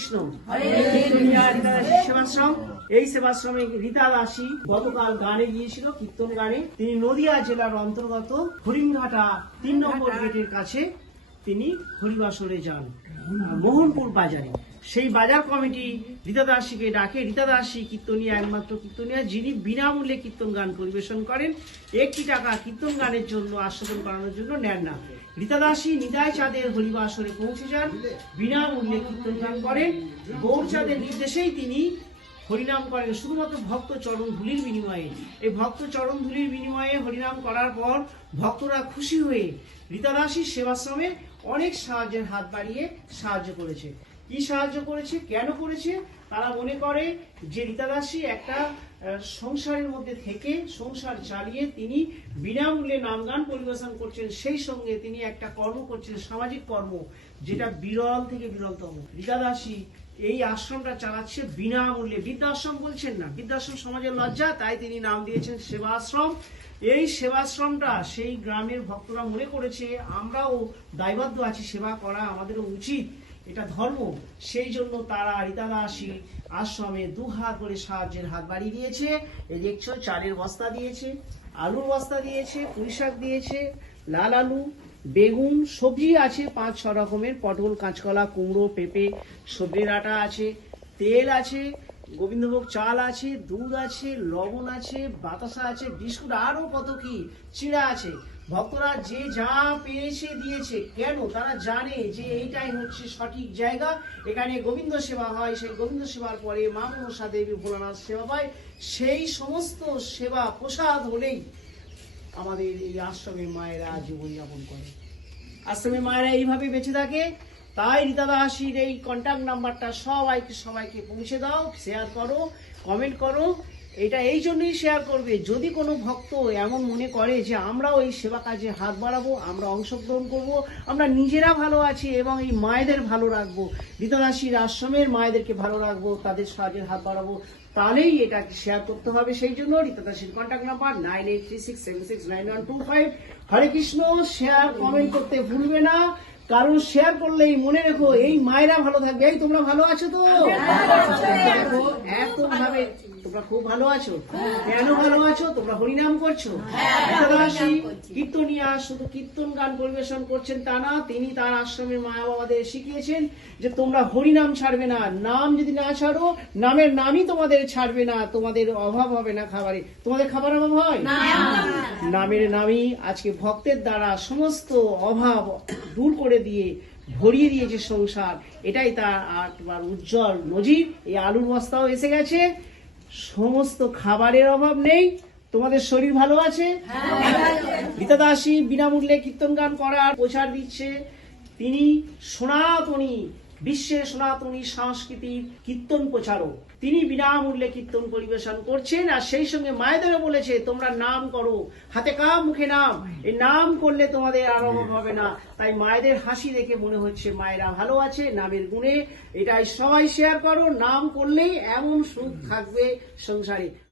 কৃষ্ণ। সেবাশ্রম, এই সেবাশ্রমে রীতা দাসী গতকাল গানে গিয়েছিল, কীর্তন গানে। তিনি নদিয়া জেলার অন্তর্গত হরিণঘাটা 3 নম্বর গেটের কাছে তিনি হরিবাসরে যান মোহনপুর বাজারে। সেই বাজার কমিটি রীতা দাসীকে ডাকে। রীতা দাসী কীর্তনিয়া, একমাত্র কীর্তনিয়া যিনি বিনামূল্যে কীর্তন গান পরিবেশন করেন। 1 টাকা কীর্তন গানের জন্য আস্বাদন করানোর জন্য নেন না। রীতা দাসী নিতাই চাঁদের হরিবাসরে পৌঁছে যান, বিনামূল্যে কীর্তন গান করেন। গৌরচাঁদের নির্দেশেই তিনি হরিনাম করেন শুধুমাত্র ভক্ত চরণ ধুলির বিনিময়ে। এই ভক্ত চরণ ধুলির বিনিময়ে হরিনাম করার পর ভক্তরা খুশি হয়ে রীতা দাসীর সেবাশ্রমে অনেক সাহায্যের হাত বাড়িয়ে সাহায্য করেছে। কি সাহায্য করেছে, কেন করেছে? তারা মনে করে যে রীতা দাসী একটা সংসারের মধ্যে থেকে সংসার চালিয়ে তিনি বিনামূল্যে নাম গান পরিবেশন করছেন, সেই সঙ্গে তিনি একটা কর্ম করছেন, সামাজিক কর্ম, যেটা বিরল থেকে বিরলতম। রীতা দাসী এই আশ্রমটা চালাচ্ছে বিনামূল্যে। বৃদ্ধাশ্রম বলছেন না, বৃদ্ধাশ্রম সমাজের লজ্জা, তাই তিনি নাম দিয়েছেন সেবাশ্রম। এই সেবাশ্রমটা সেই গ্রামের ভক্তরা মনে করেছে আমরাও দায়বদ্ধ আছি, সেবা করা আমাদেরও উচিত, এটা ধর্ম। সেই জন্য তারা রীতা দাসী আশ্রমে 2 হাত করে সাহায্যের হাত বাড়িয়ে দিয়েছে। এই দেখছো, চালের বস্তা দিয়েছে, আলুর বস্তা দিয়েছে, পুঁই শাক দিয়েছে, লাল আলু, বেগুন, সবজি আছে 5-6 রকমের, পটল, কাঁচকলা, কুমড়ো, পেঁপে, সবজির আটা আছে, তেল আছে, গোবিন্দভোগ চাল আছে, দুধ আছে, লবণ আছে, বাতাসা আছে, বিস্কুট, আরো কত কি, চিড়া আছে। ভক্তরা যে যা পেয়েছে দিয়েছে। কেন? তারা জানে যে এইটাই হচ্ছে সঠিক জায়গা, এখানে গোবিন্দ সেবা হয়। সেই গোবিন্দ সেবার পরে মা মনসা দেবী ভোলানাথ সেবা পায়। সেই সমস্ত সেবা প্রসাদ হলেই আমাদের এই আশ্রমের মায়েরা জীবনযাপন করে। আশ্রমের মায়েরা এইভাবে বেঁচে থাকে। তাই রীতা দাসীর এই কন্ট্যাক্ট নাম্বারটা সবাইকে পৌঁছে দাও, শেয়ার করো, কমেন্ট করো। এটা এই জন্যই শেয়ার করবে, যদি কোনো ভক্ত এমন মনে করে যে আমরাও এই সেবা কাজে হাত বাড়াবো, আমরা অংশগ্রহণ করব, আমরা নিজেরা ভালো আছি এবং এই মায়েদের ভালো রাখবো, রীতা দাসীর আশ্রমের মায়েদেরকে ভালো রাখবো, তাদের সাহায্যের হাত বাড়াবো, তাহলেই এটাকে শেয়ার করতে হবে। সেই জন্য রীতা দাসীর কন্ট্যাক্ট নাম্বার 9836769125। হরে কৃষ্ণ। শেয়ার কমেন্ট করতে ভুলবে না, কারণ শেয়ার করলেই মনে রেখো এই মায়েরা ভালো থাকবে। এই তোমরা ভালো আছো তো? এত ভাবে তোমরা খুব ভালো আছো। কেন ভালো আছো? তোমরা হরিনাম করছো। কীর্তনিয়া শুধু কীর্তন গান পরিবেশন করছেন তা না, তিনি তার আশ্রমের মা বাবাদের শিখিয়েছেন যে তোমরা হরিনাম ছাড়বে না। নাম যদি না ছাড়ো, নামের নামই তোমাদের ছাড়বে না, তোমাদের অভাব হবে না খাবারে। তোমাদের খাবার অভাব হয়? নামের নামই আজকে ভক্তের দ্বারা সমস্ত অভাব দূর করে দিয়ে ভরিয়ে দিয়েছে সংসার। এটাই তার আটবার উজ্জ্বল নজির। এই আলুর বস্তাও এসে গেছে, সমস্ত খাবারের অভাব নেই, তোমাদের শরীর ভালো আছে। রীতা দাসী বিনামূল্যে কীর্তন গান করার প্রচার দিচ্ছে। তিনি সনাতনী, বিশ্বের সনাতনী সংস্কৃতির কীর্তন প্রচারক। তিনি বিনামূল্যে কীর্তন পরিবেশন করছেন, আর সেই সঙ্গে মায়েদেরও বলেছে তোমরা নাম করো, হাতে কাম মুখে নাম। এই নাম করলে তোমাদের আর অভাব হবে না। তাই মায়েদের হাসি দেখে মনে হচ্ছে মায়েরা ভালো আছে নামের গুণে। এটাই সবাই শেয়ার করো, নাম করলেই এমন সুখ থাকবে সংসারে।